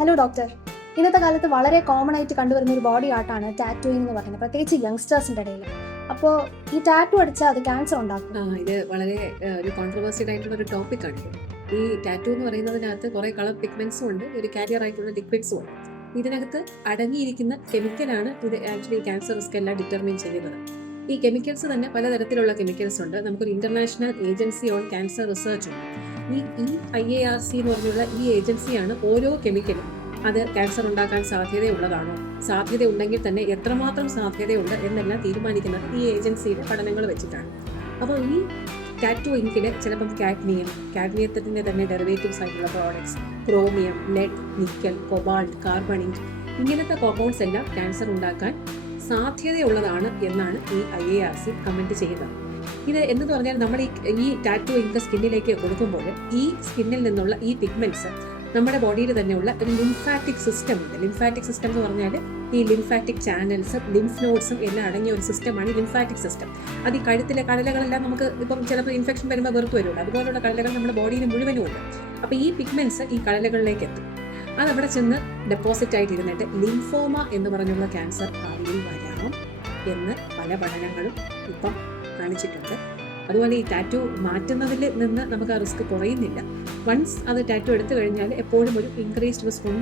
Hello doctor. ഇന്നത്തെ കാലത്ത് വളരെ കോമൺ ആയിട്ട് കണ്ടുവരുന്ന ഒരു ബോഡി ആർട്ടാണ് ടാറ്റൂയിങ് എന്ന് പറയുന്നത്, പ്രത്യേകിച്ച് യങ്സ്റ്റേഴ്സിൻ്റെ ഇടയിൽ. അപ്പോൾ ഈ ടാറ്റു അടിച്ചാൽ അത് ക്യാൻസർ ഉണ്ടാക്കും. ഇത് വളരെ ഒരു കോൺട്രവേഴ്സ്യൽ ആയിട്ടുള്ള ഒരു ടോപ്പിക്കാണ്. ഈ ടാറ്റു എന്ന് പറയുന്നതിനകത്ത് കുറേ കളർ പിഗ്മെന്റ്സും ഉണ്ട്, ഒരു കാരിയർ ആയിട്ടുള്ള ലിക്വിഡ്സും ഉണ്ട്. ഇതിനകത്ത് അടങ്ങിയിരിക്കുന്ന കെമിക്കലാണ് ഇത് ആക്ച്വലി ക്യാൻസർ റിസ്ക് എല്ലാം ഡിറ്റർമിൻ ചെയ്യുന്നത്. ഈ കെമിക്കൽസ് തന്നെ പലതരത്തിലുള്ള കെമിക്കൽസ് ഉണ്ട്. നമുക്കൊരു international agency on cancer research ഉണ്ട്. ഈ IARC എന്ന് പറഞ്ഞുള്ള ഈ ഏജൻസിയാണ് ഓരോ കെമിക്കലും അത് ക്യാൻസർ ഉണ്ടാക്കാൻ സാധ്യതയുള്ളതാണോ, സാധ്യത ഉണ്ടെങ്കിൽ തന്നെ എത്രമാത്രം സാധ്യതയുണ്ട് എന്നെല്ലാം തീരുമാനിക്കുന്നത് ഈ ഏജൻസിയുടെ പഠനങ്ങൾ വെച്ചിട്ടാണ്. അപ്പോൾ ഈ ടാറ്റു ഇങ്കിൽ ചിലപ്പം കാഡ്മിയത്തിൻ്റെ തന്നെ ഡെറിവേറ്റീവ്സ് ആയിട്ടുള്ള products, chromium, lead, nickel, cobalt, carbonate, ഇങ്ങനത്തെ കോമ്പൗണ്ട്സ് എല്ലാം ക്യാൻസർ ഉണ്ടാക്കാൻ സാധ്യതയുള്ളതാണ് എന്നാണ് ഈ IARC കമൻറ്റ് ചെയ്യുന്നത്. ഇത് എന്ന് പറഞ്ഞാൽ നമ്മൾ ഈ ടാറ്റു ഇങ്ക് സ്കിന്നിലേക്ക് കൊടുക്കുമ്പോൾ ഈ സ്കിന്നിൽ നിന്നുള്ള ഈ പിഗ്മെന്റ്സ് നമ്മുടെ ബോഡിയിൽ തന്നെയുള്ള ഒരു ലിംഫാറ്റിക് സിസ്റ്റം ഉണ്ട്. ലിംഫാറ്റിക് സിസ്റ്റം എന്ന് പറഞ്ഞാൽ ഈ ലിംഫാറ്റിക് ചാനൽസും ലിംഫ് നോഡ്സും എല്ലാം അടങ്ങിയ ഒരു സിസ്റ്റമാണ് ഈ ലിംഫാറ്റിക് സിസ്റ്റം. അത് ഈ കഴുത്തിലെ കടലകളെല്ലാം നമുക്ക് ഇപ്പം ചിലപ്പോൾ ഇൻഫെക്ഷൻ വരുമ്പോൾ വെറുത്ത് വരുമല്ലോ, അതുപോലുള്ള കടലകൾ നമ്മുടെ ബോഡിയിൽ മുഴുവനും ഉണ്ട്. അപ്പോൾ ഈ പിഗ്മെന്റ്സ് ഈ കടലകളിലേക്ക് എത്തും. അതവിടെ ചെന്ന് ഡെപ്പോസിറ്റ് ആയിട്ടിരുന്നിട്ട് ലിംഫോമ എന്ന് പറഞ്ഞുള്ള ക്യാൻസർ ഭാവിയിൽ വരാം എന്ന് പല പഠനങ്ങളും ഇപ്പം കാണിച്ചിട്ടുണ്ട്. അതുപോലെ ഈ ടാറ്റു മാറ്റുന്നതിൽ നിന്ന് നമുക്ക് ആ റിസ്ക് കുറയുന്നില്ല. വൺസ് അത് ടാറ്റു എടുത്തു കഴിഞ്ഞാൽ എപ്പോഴും ഒരു ഇൻക്രീസ്ഡ് റിസ്ക്